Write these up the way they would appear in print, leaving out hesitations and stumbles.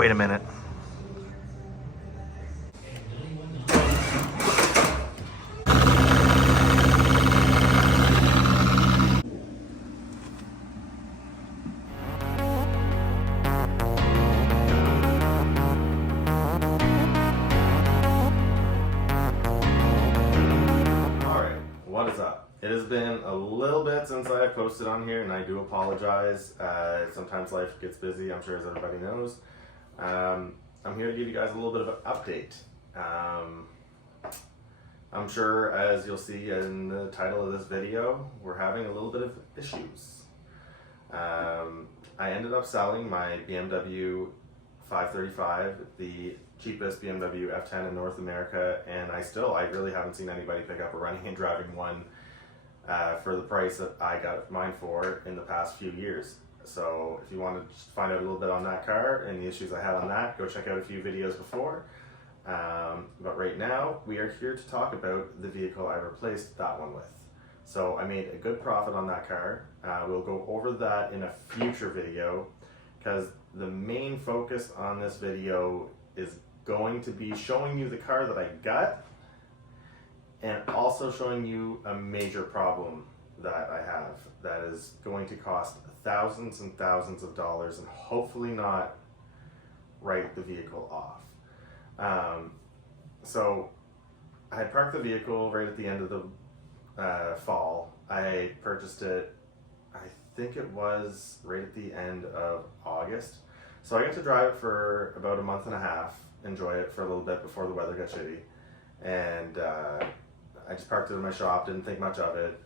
Wait a minute. What is up? It has been a little bit since I have posted on here, and I do apologize. Sometimes life gets busy, I'm sure, as everybody knows. I'm here to give you guys a little bit of an update. I'm sure, as you'll see in the title of this video, we're having a little bit of issues. I ended up selling my BMW 535, the cheapest BMW F10 in North America, and I really haven't seen anybody pick up a running and driving one for the price that I got mine for in the past few years. So if you want to find out a little bit on that car and the issues I had on that, go check out a few videos before. But right now, we are here to talk about the vehicle I replaced that one with. So I made a good profit on that car. We'll go over that in a future video, because the main focus on this video is going to be showing you the car that I got, and also showing you a major problem that I have that is going to cost thousands and thousands of dollars, and hopefully not write the vehicle off. So I had parked the vehicle right at the end of the fall. I purchased it, I think it was right at the end of August. So I got to drive it for about a month and a half, enjoy it for a little bit before the weather got shitty. And I just parked it in my shop, didn't think much of it.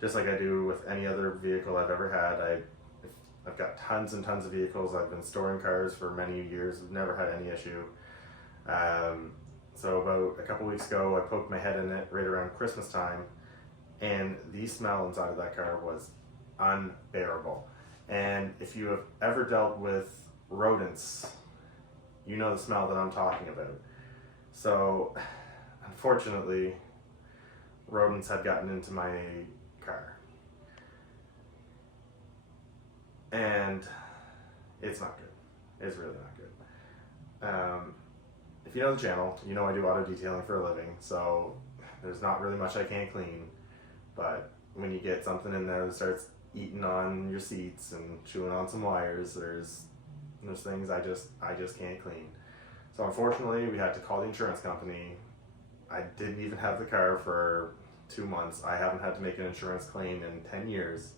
Just like I do with any other vehicle I've ever had. I've got tons and tons of vehicles. I've been storing cars for many years, I've never had any issue. So about a couple weeks ago, I poked my head in it right around Christmas time, and the smell inside of that car was unbearable. And if you have ever dealt with rodents, you know the smell that I'm talking about. So unfortunately, rodents had gotten into my car, and it's not good. It's really not good. If you know the channel, you know I do auto detailing for a living, so there's not really much I can't clean. But when you get something in there that starts eating on your seats and chewing on some wires, there's things I just can't clean. So unfortunately, we had to call the insurance company. I didn't even have the car for 2 months. I haven't had to make an insurance claim in 10 years.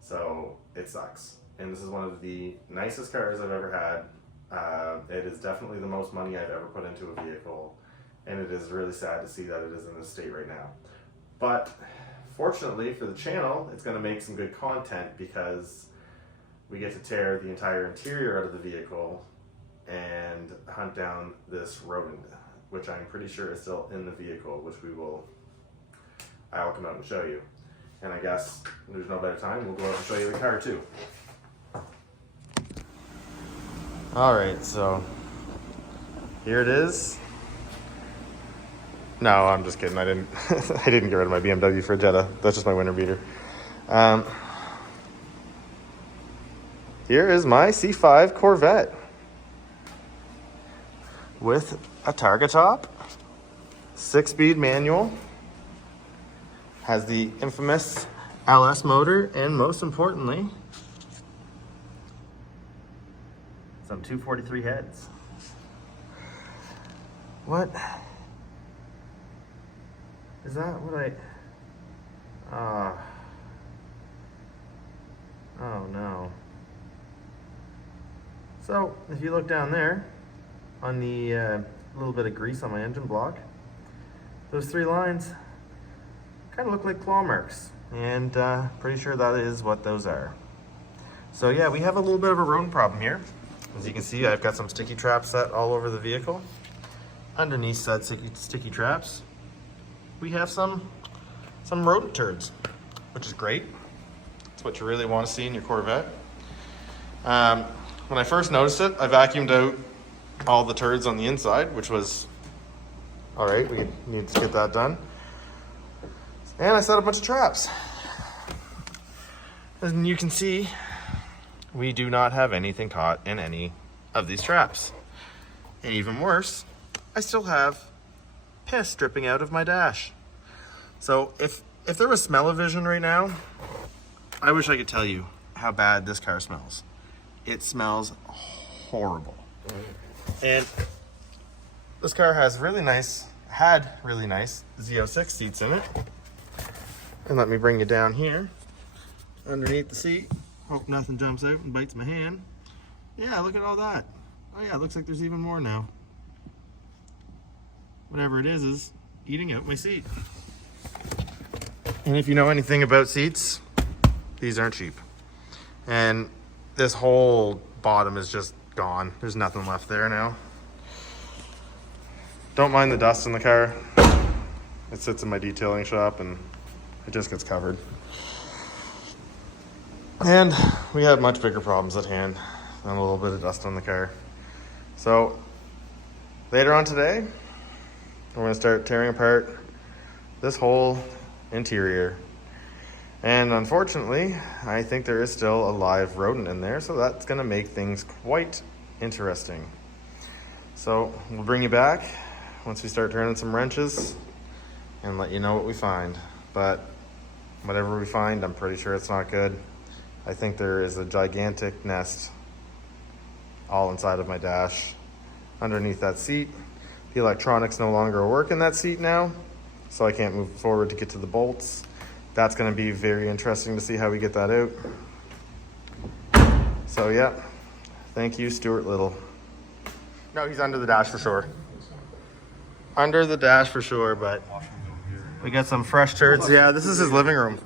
So it sucks. And this is one of the nicest cars I've ever had. It is definitely the most money I've ever put into a vehicle, and it is really sad to see that it is in this state right now. But fortunately for the channel, it's going to make some good content, because we get to tear the entire interior out of the vehicle and hunt down this rodent, which I'm pretty sure is still in the vehicle, which I'll come out and show you. And I guess there's no better time, we'll go out and show you the car too. Alright, so here it is. No, I'm just kidding. I didn't I didn't get rid of my BMW for a Jetta. That's just my winter beater. Here is my C5 Corvette with a Targa top, 6-speed manual, has the infamous LS motor, and most importantly, some 243 heads. What is that? Oh no. So if you look down there on the little bit of grease on my engine block, those 3 lines kind of look like claw marks, and pretty sure that is what those are. So yeah, we have a little bit of a rodent problem here. As you can see, I've got some sticky traps set all over the vehicle. Underneath said sticky traps, we have some rodent turds, which is great. It's what you really want to see in your Corvette. When I first noticed it, I vacuumed out all the turds on the inside, which was all right. We need to get that done. And I set a bunch of traps. And you can see we do not have anything caught in any of these traps. And even worse, I still have piss dripping out of my dash. So if there was smell-o-vision right now, I wish I could tell you how bad this car smells. It smells horrible. And this car had really nice Z06 seats in it. And let me bring you down here underneath the seat. Hope nothing jumps out and bites my hand. Yeah, look at all that. Oh yeah, it looks like there's even more now. Whatever it is eating out my seat. And if you know anything about seats, these aren't cheap. And this whole bottom is just gone. There's nothing left there now. Don't mind the dust in the car. It sits in my detailing shop and it just gets covered. And we have much bigger problems at hand than a little bit of dust on the car. So later on today, we're going to start tearing apart this whole interior. And unfortunately, I think there is still a live rodent in there, so that's going to make things quite interesting. So we'll bring you back once we start turning some wrenches and let you know what we find. But whatever we find, I'm pretty sure it's not good. I think there is a gigantic nest all inside of my dash underneath that seat. The electronics no longer work in that seat now, so I can't move forward to get to the bolts. That's going to be very interesting to see how we get that out. So yeah, thank you, Stuart Little. No, he's under the dash for sure. Under the dash for sure, but we got some fresh turds. Yeah, this is his living room.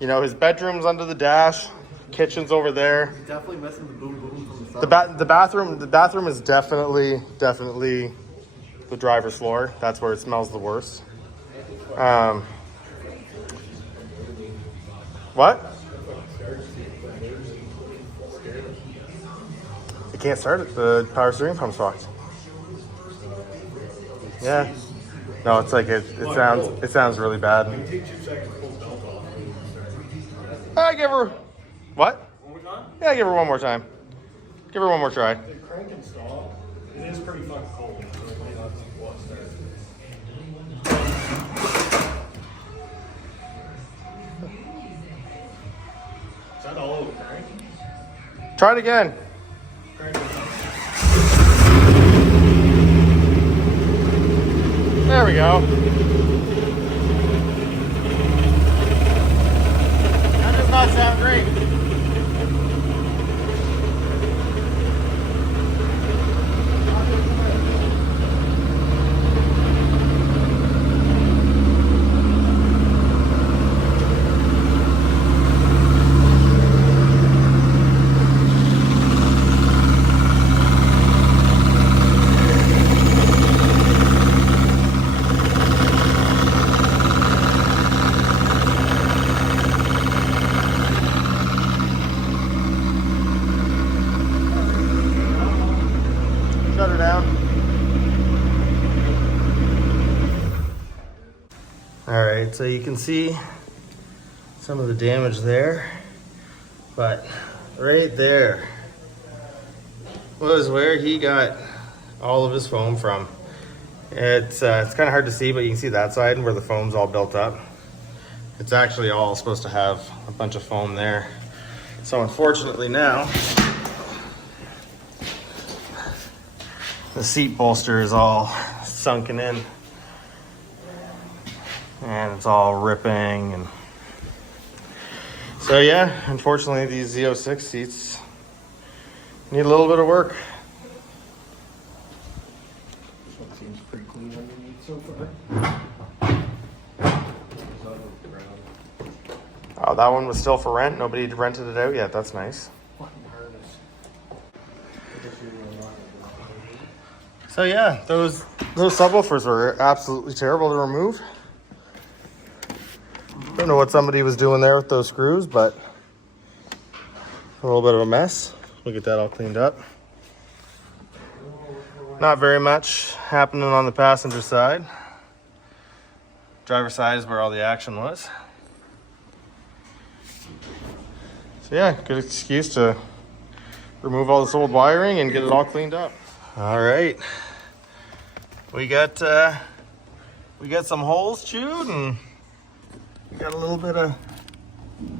You know, his bedroom's under the dash, kitchen's over there. He's definitely missing the boom boom from the side. The bathroom is definitely the driver's floor. That's where it smells the worst. What? It can't start it. The power steering pump's fucked. Yeah. No, it's like it sounds really bad. I give her what? One more time? Yeah, give her one more time. Give her one more try. The crank and stop. It is pretty fucking cold. Is that all over crank? Try it again. There we go. That does not sound great. Shut her down. All right, so you can see some of the damage there, but right there was where he got all of his foam from. It's kind of hard to see, but you can see that side where the foam's all built up. It's actually all supposed to have a bunch of foam there. So unfortunately now, the seat bolster is all sunken in and it's all ripping. And so yeah, unfortunately these Z06 seats need a little bit of work. This one seems pretty clean underneath so far. Oh, that one was still for rent. Nobody rented it out yet. That's nice. So yeah, those subwoofers were absolutely terrible to remove. Don't know what somebody was doing there with those screws, but a little bit of a mess. We'll get that all cleaned up. Not very much happening on the passenger side. Driver's side is where all the action was. So yeah, good excuse to remove all this old wiring and get it all cleaned up. All right, we got some holes chewed, and we got a little bit of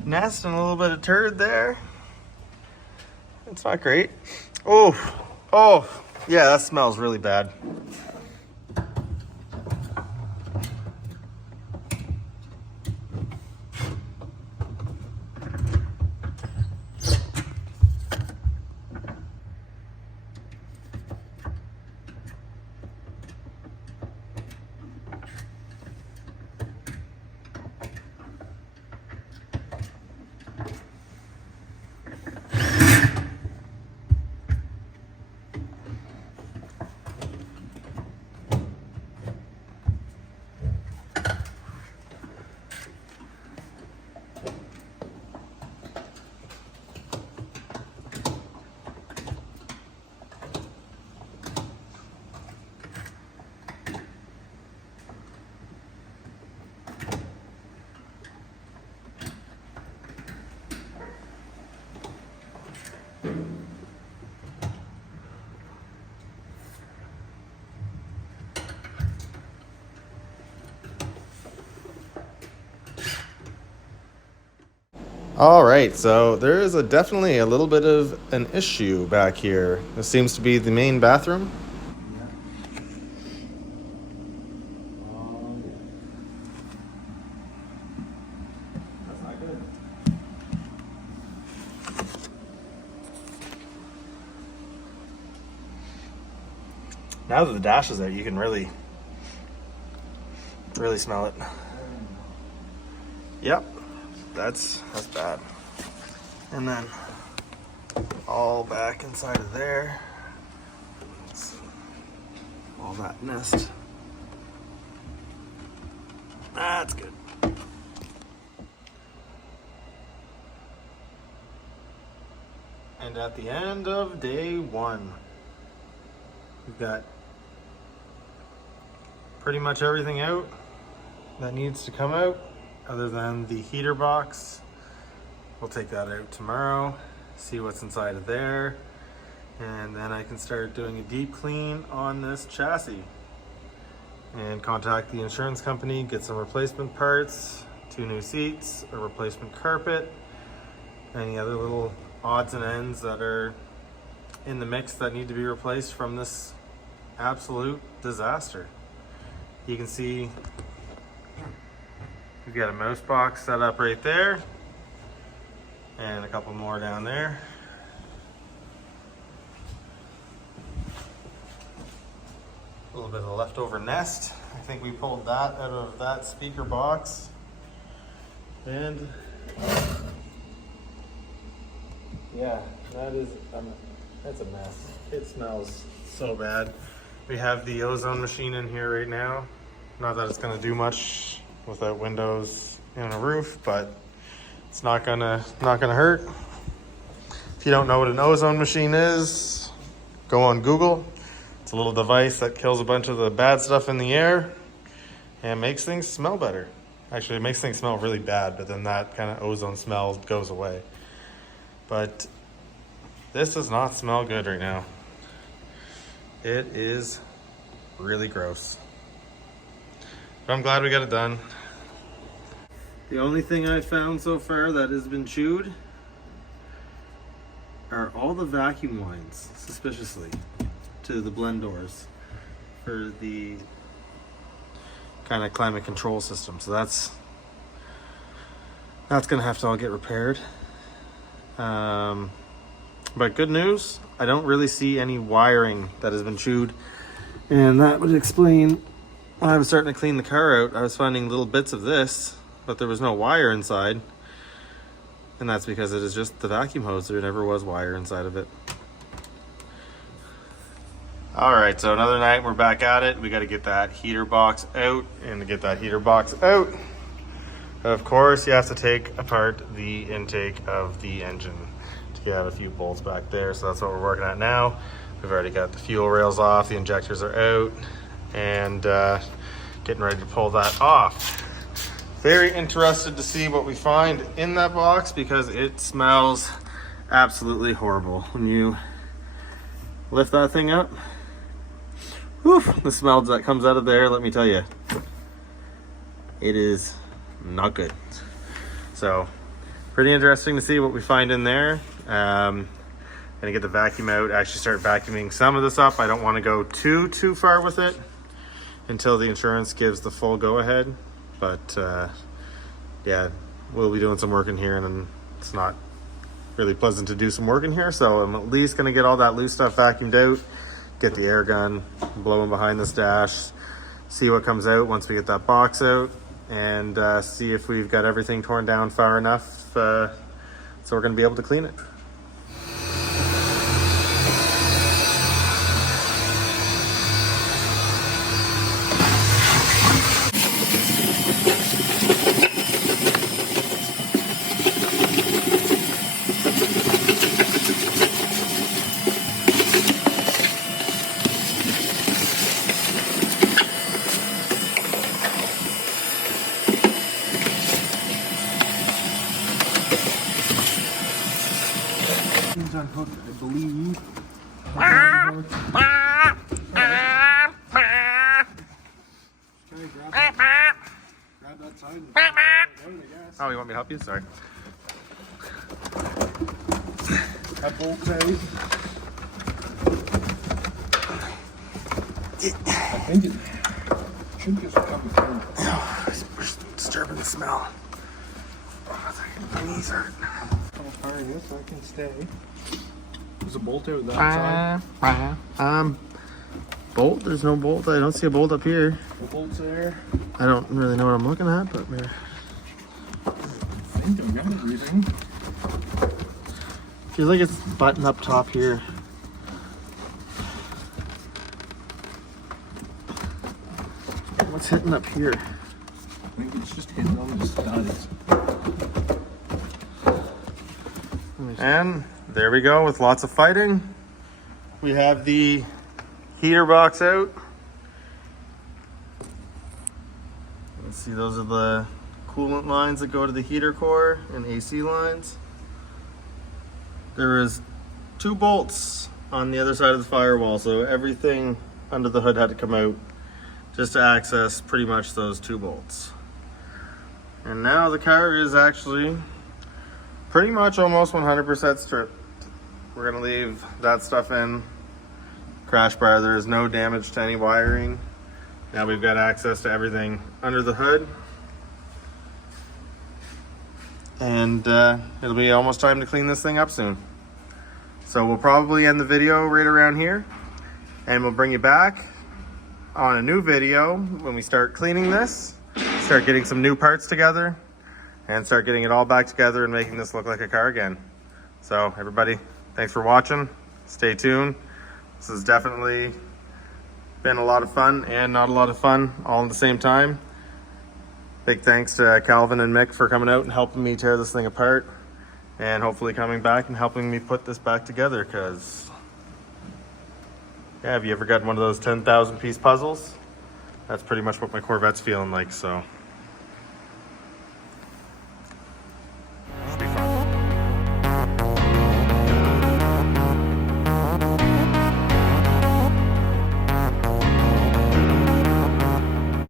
nest and a little bit of turd there. It's not great. Oh, yeah, that smells really bad. All right, so there is definitely a little bit of an issue back here. This seems to be the main bathroom. That's not good. Now that the dash is out, you can really smell it. Yep. That's bad. And then all back inside of there, all that nest. That's good. And at the end of day one, we've got pretty much everything out that needs to come out, other than the heater box. We'll take that out tomorrow, see what's inside of there, and then I can start doing a deep clean on this chassis and contact the insurance company, get some replacement parts, 2 new seats, a replacement carpet, any other little odds and ends that are in the mix that need to be replaced from this absolute disaster. You can see we've got a mouse box set up right there, and a couple more down there. A little bit of a leftover nest. I think we pulled that out of that speaker box. And yeah, that's a mess. It smells so bad. We have the ozone machine in here right now. Not that it's gonna do much without windows and a roof, but it's not gonna hurt. If you don't know what an ozone machine is, go on Google. It's a little device that kills a bunch of the bad stuff in the air and makes things smell better. Actually, it makes things smell really bad, but then that kind of ozone smell goes away. But this does not smell good right now. It is really gross. But I'm glad we got it done. The only thing I've found so far that has been chewed are all the vacuum lines, suspiciously, to the blend doors for the kind of climate control system. So that's gonna have to all get repaired. But good news, I don't really see any wiring that has been chewed, and that would explain when I was starting to clean the car out. I was finding little bits of this, but there was no wire inside, and that's because it is just the vacuum hose. There never was wire inside of it. All right, so another night, we're back at it. We got to get that heater box out, and to get that heater box out, of course, you have to take apart the intake of the engine to get out a few bolts back there. So that's what we're working at now. We've already got the fuel rails off, the injectors are out, and getting ready to pull that off. Very interested to see what we find in that box, because it smells absolutely horrible. When you lift that thing up, whew, the smell that comes out of there, let me tell you, it is not good. So pretty interesting to see what we find in there. Gonna get the vacuum out, actually start vacuuming some of this up. I don't want to go too far with it until the insurance gives the full go ahead. But yeah, we'll be doing some work in here, and it's not really pleasant to do some work in here. So I'm at least gonna get all that loose stuff vacuumed out, get the air gun blowing behind this dash, see what comes out once we get that box out, and see if we've got everything torn down far enough so we're gonna be able to clean it. Unhooked, I believe. Grab that side. Oh, you want me to help you? Sorry. That bolt's out. I think it should get some coming through. Oh, we're disturbing the smell. My knees hurt. I'll fire this so I can stay. There's a bolt out that side. Bolt? There's no bolt. I don't see a bolt up here. The bolt's there. I don't really know what I'm looking at, but man. I think I'm getting everything. Feels like it's buttoned up top here. What's hitting up here? I think it's just hitting on the studs. And there we go, with lots of fighting. We have the heater box out. Let's see, those are the coolant lines that go to the heater core and AC lines. There is 2 bolts on the other side of the firewall, so everything under the hood had to come out just to access pretty much those 2 bolts. And now the car is actually pretty much almost 100% stripped. We're gonna leave that stuff in. Crash bar, there is no damage to any wiring. Now we've got access to everything under the hood. And it'll be almost time to clean this thing up soon. So we'll probably end the video right around here, and we'll bring you back on a new video when we start cleaning this, start getting some new parts together, and start getting it all back together and making this look like a car again. So everybody, thanks for watching. Stay tuned. This has definitely been a lot of fun and not a lot of fun all at the same time. Big thanks to Calvin and Mick for coming out and helping me tear this thing apart, and hopefully coming back and helping me put this back together, because yeah, have you ever got one of those 10,000 piece puzzles? That's pretty much what my Corvette's feeling like. So